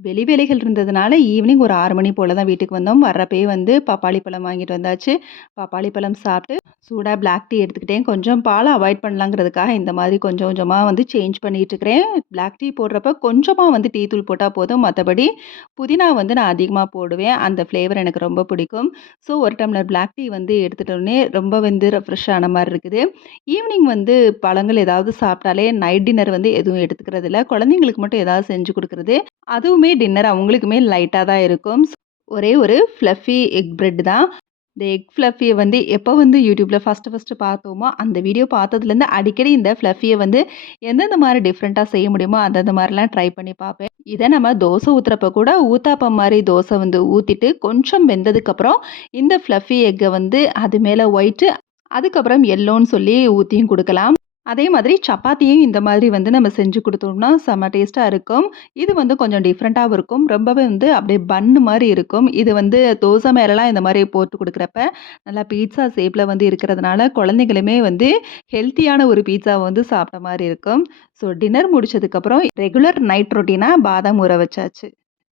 வெளி வேலைகள் இருந்ததுனால ஈவினிங் ஒரு 6 மணி போல தான் வீட்டுக்கு வந்தோம். வர்றப்பயே வந்து பப்பாளி பழம் வாங்கிட்டு வந்தாச்சு. பப்பாளி பழம் சாப்பிட்டு சூடா பிளாக் டீ எடுத்துக்கிட்டேன். கொஞ்சம் பால அவாய்ட் பண்ணலாங்கிறதுக்காக இந்த மாதிரி கொஞ்சம் கொஞ்சமா வந்து சேஞ்ச் பண்ணிட்டுருக்கிறேன். பிளாக் டீ போடுறப்ப கொஞ்சமா வந்து டீ தூள் போட்டா போதும். மத்தபடி புதினா வந்து நான் அதிகமா போடுவேன். அந்த ஃப்ளேவர் எனக்கு ரொம்ப பிடிக்கும். ஸோ ஒரு டம்ளர் பிளாக் டீ வந்து எடுத்துட்டோனே ரொம்ப வந்து ரெஃப்ரெஷ் ஆன மாரி இருக்குது. ஈவினிங் வந்து பழங்கள் ஏதாவது சாப்பிட்டாலே நைட் டின்னர் வந்து எதுவும் எடுத்துக்கிறது இல்ல. குழந்தைங்களுக்கு மட்டும் ஏதாவது செஞ்சு குடுக்குறது. அதுவுமே டின்னர் அவங்களுக்குமே லைட்டா தான் இருக்கும். ஒரே ஒரு ஃப்ளஃபி எக் பிரெட் தான். இந்த எக் ஃப்ளஃபிய வந்து எப்போ வந்து யூடியூப்ல ஃபர்ஸ்ட்டு பார்த்தோமோ, அந்த வீடியோ பார்த்ததுலேருந்து அடிக்கடி இந்த ஃப்ளஃபிய வந்து எந்தெந்த மாரி டிஃப்ரெண்ட்டா செய்ய முடியுமோ, அந்தந்த மாரிலாம் ட்ரை பண்ணி பார்ப்பேன். இத நம்ம தோசை ஊத்துறப்ப கூட ஊத்தாப்பம் மாரி தோசை வந்து ஊத்திட்டு, கொஞ்சம் வெந்ததுக்கப்புறம் இந்த ஃப்ளஃபி எக்க வந்து அது மேல ஒயிட்டு, அதுக்கப்புறம் எல்லோன்னு சொல்லி ஊத்தியும் குடுக்கலாம். அதே மாதிரி சப்பாத்தியும் இந்த மாதிரி வந்து நம்ம செஞ்சு குடுத்தோம்னா, செம்ம டேஸ்ட்டா இருக்கும். இது வந்து கொஞ்சம் டிஃப்ரெண்ட்டாவும் இருக்கும். ரொம்பவே வந்து அப்படியே பன்னு மாரி இருக்கும். இது வந்து தோசை மேலலாம் இந்த மாரி போட்டு குடுக்குறப்ப, நல்லா பீட்ஸா ஷேப்ல வந்து இருக்கிறதுனால, குழந்தைங்களுமே வந்து ஹெல்த்தியான ஒரு பீட்ஸாவ வந்து சாப்பிட்ட மாரி இருக்கும். ஸோ டின்னர் முடிச்சதுக்கப்புறம் ரெகுலர் நைட் ரொட்டீனா பாதாம் ஊற வச்சாச்சு.